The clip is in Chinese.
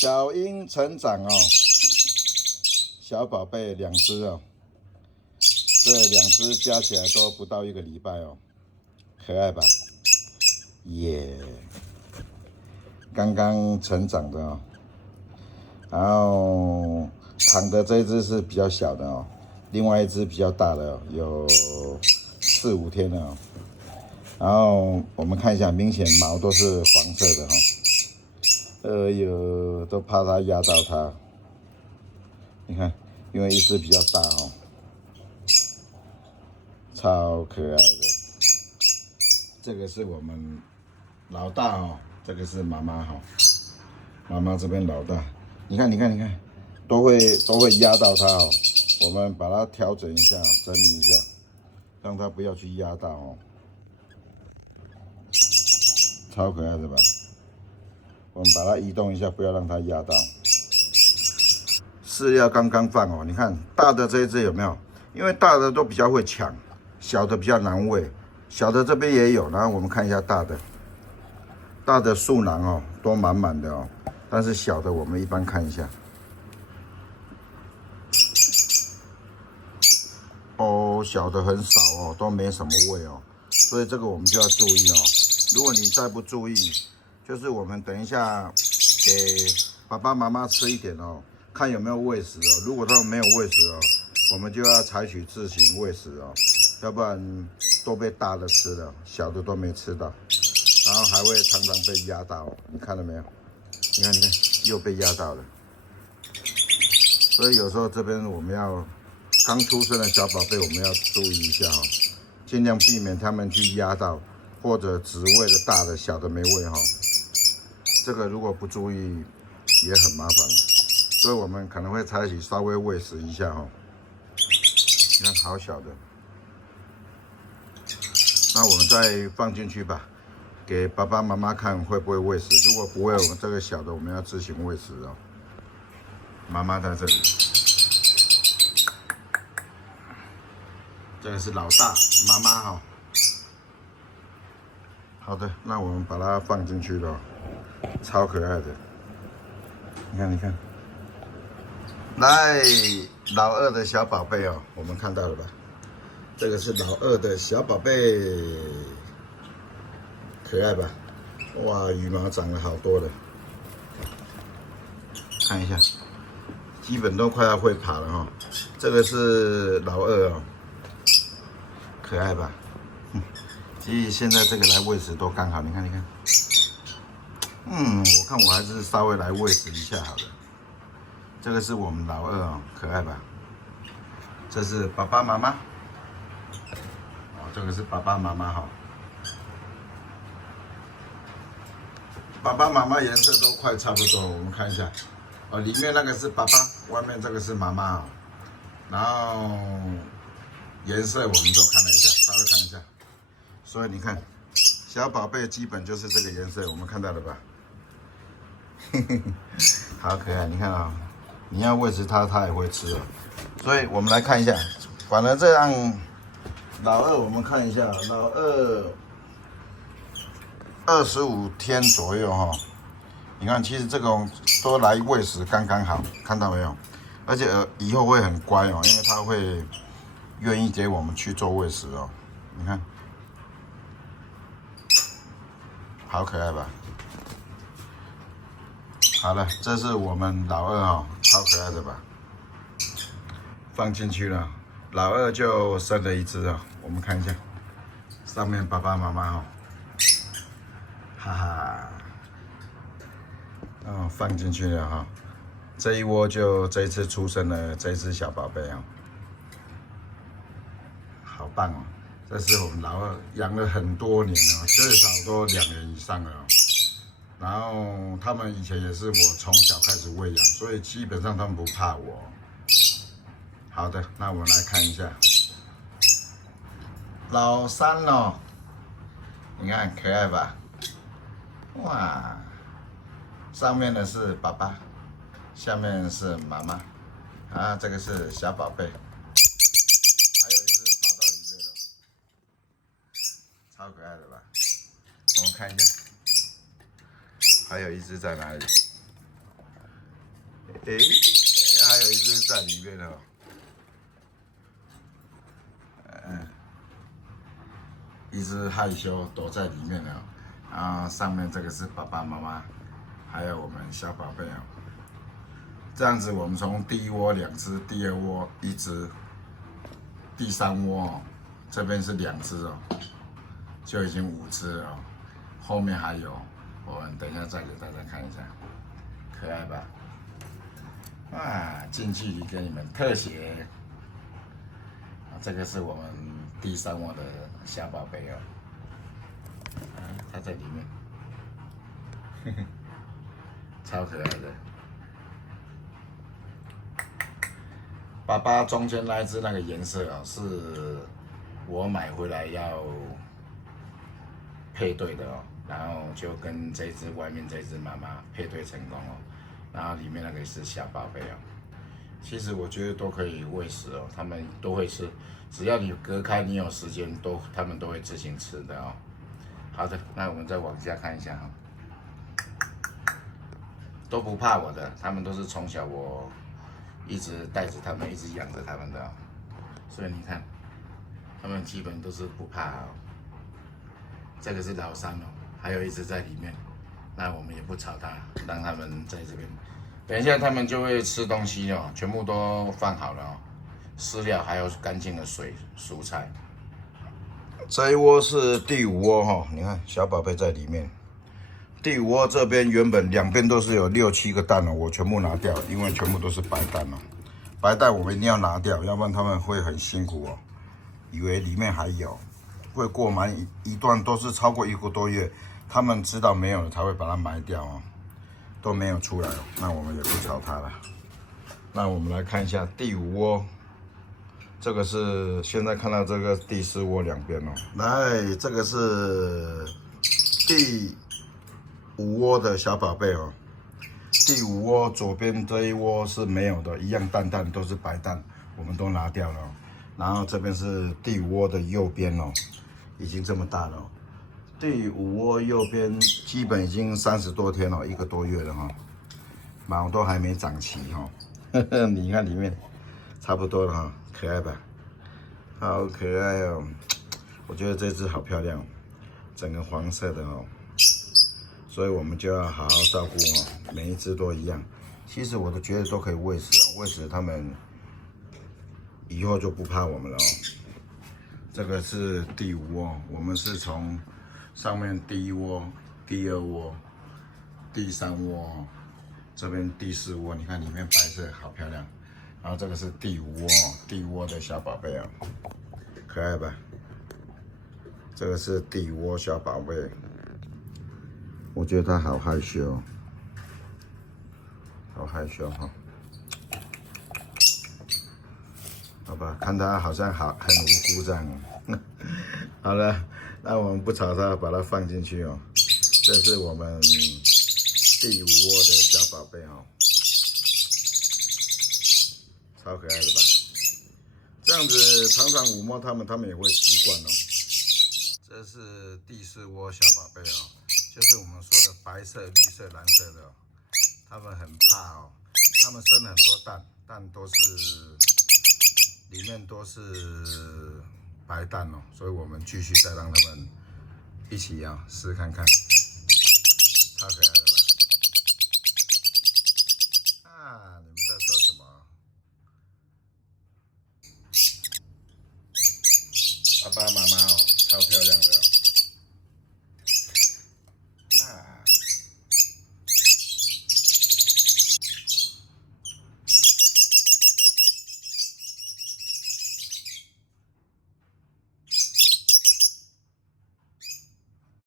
小鹰成长哦，小宝贝2只哦，这2只加起来都不到1个礼拜哦，可爱吧？耶、刚刚成长的哦，然后躺的这一只是比较小的哦，另外一只比较大的哦，有4、5天了哦。然后我们看一下，明显毛都是黄色的哈、哦，哎呦，都怕它压到它。你看，因为一只比较大哦，超可爱的。这个是我们老大哦，这个是妈妈哈、哦，妈妈这边老大。你看，都会压到它哦。我们把它调整一下，整理一下，让它不要去压到哦。超可爱的吧？我们把它移动一下，不要让它压到。饲料刚刚放哦，你看大的这一只有没有？因为大的都比较会抢，小的比较难喂。小的这边也有，然后我们看一下大的，大的树囊哦都满满的哦，但是小的我们一般看一下。哦，小的很少哦，都没什么喂哦，所以这个我们就要注意哦。如果你再不注意，就是我们等一下给爸爸妈妈吃一点哦，看有没有喂食哦。如果他们没有喂食哦，我们就要采取自行喂食哦，要不然都被大的吃了，小的都没吃到，然后还会常常被压到。你看到没有？你看，又被压到了。所以有时候这边我们要刚出生的小宝贝，我们要注意一下哦，尽量避免他们去压到，或者只喂了大的，小的没喂哈。这个如果不注意也很麻烦，所以我们可能会采取稍微喂食一下哈。你看好小的，那我们再放进去吧，给爸爸妈妈看会不会喂食。如果不会，我们这个小的我们要自行喂食哦。妈妈在这里。这个是老大妈妈哈，好的，那我们把它放进去了，超可爱的。你看，来老二的小宝贝哦，我们看到了吧？这个是老二的小宝贝，可爱吧？哇，羽毛长了好多了，看一下，基本都快要会爬了哈。这个是老二哦，可爱吧？其实现在这个来喂食都刚好，你看，我看我还是稍微来喂食一下好了。这个是我们老二哦，可爱吧？这是爸爸妈妈，哦，这个是爸爸妈妈哈。爸爸妈妈颜色都快差不多，我们看一下，里面那个是爸爸，外面这个是妈妈哦。然后颜色我们都看了一下，稍微看一下。所以你看，小宝贝基本就是这个颜色，我们看到了吧？好可爱，你看啊、你要喂食它，它也会吃哦。所以我们来看一下，反正这样，老二我们看一下，老二25天左右哈、你看，其实这种都来喂食刚刚好，看到没有？而且以后会很乖哦，因为它会愿意给我们去做喂食哦。你看，好可爱吧？好了，这是我们老二哦，超可爱的吧？放进去了，老二就生了一只哦，我们看一下，上面爸爸妈妈哦，哈哈，哦，放进去了哈、这一窝就这一次出生了这一只小宝贝哦，好棒哦！这是我们老二养了很多年了，最少都2年以上了哦。然后他们以前也是我从小开始喂养，所以基本上他们不怕我。好的，那我们来看一下老三哦，你看可爱吧？哇，上面的是爸爸，下面是妈妈，啊，这个是小宝贝，还有一只跑到里面了，超可爱的吧？我们看一下，还有一只在哪里？诶，还有一只在里面哦。一只害羞躲在里面了，然后上面这个是爸爸妈妈，还有我们小宝贝哦。这样子，我们从第一窝2只，第二窝1只，第3窝哦，这边是2只哦，就已经5只了哦。后面还有，我们等一下再给大家看一下，可爱吧？啊，近距离给你们特写。这个是我们第3窝的小宝贝哦，它在里面，超可爱的。爸爸中间那一只那个颜色啊，是我买回来要配对的哦，然后就跟这只外面这只妈妈配对成功哦，然后里面那个是小宝贝哦。其实我觉得都可以喂食哦，他们都会吃，只要你隔开，你有时间他们都会自行吃的哦。好的，那我们再往下看一下哈、哦，都不怕我的，他们都是从小我一直带着他们，一直养着他们的、哦，所以你看，他们基本都是不怕哦。这个是老三哦，还有一只在里面，那我们也不吵它，让他们在这边。等一下他们就会吃东西哦，全部都放好了哦，饲料还有干净的水、蔬菜。这一窝是第5窝哈，你看小宝贝在里面。第5窝这边原本2边都是有6、7个蛋哦，我全部拿掉，因为全部都是白蛋哦。白蛋我们一定要拿掉，要不然他们会很辛苦哦，以为里面还有，会过满一段都是超过1个多月，他们知道没有了才会把它埋掉哦。都没有出来哦，那我们也不吵它了。那我们来看一下第5窝，这个是现在看到这个第4窝2边哦。来，这个是第5窝的小宝贝哦。第5窝左边这一窝是没有的，一样蛋蛋都是白蛋，我们都拿掉了哦。然后这边是第5窝的右边哦，已经这么大了哦。第5窝右边基本已经30多天了，1个多月了哈，毛都还没长齐哈。你看里面差不多了哈，可爱吧？好可爱哦！我觉得这只好漂亮，整个黄色的哦，所以我们就要好好照顾哦，每一只都一样。其实我都觉得都可以喂食哦，喂食它们以后就不怕我们了哦。这个是第5窝，我们是从上面第1窝、第2窝、第3窝，这边第4窝，你看里面白色好漂亮。然后这个是第5窝，第5窝的小宝贝啊，可爱吧？这个是第5窝小宝贝，我觉得它好害羞，好害羞哈。好吧，看它好像很无辜这样。好了，那我们不吵它，把它放进去哦。这是我们第5窝的小宝贝哦，超可爱的吧？这样子常常抚摸它们也会习惯哦。这是第4窝小宝贝哦，就是我们说的白色、绿色、蓝色的哦。它们很怕哦，它们生了很多蛋，蛋都是里面都是白蛋哦，所以我们继续再让它们一起啊试看看，超可爱的吧？啊，你们在说什么？爸爸妈妈哦，超漂亮的。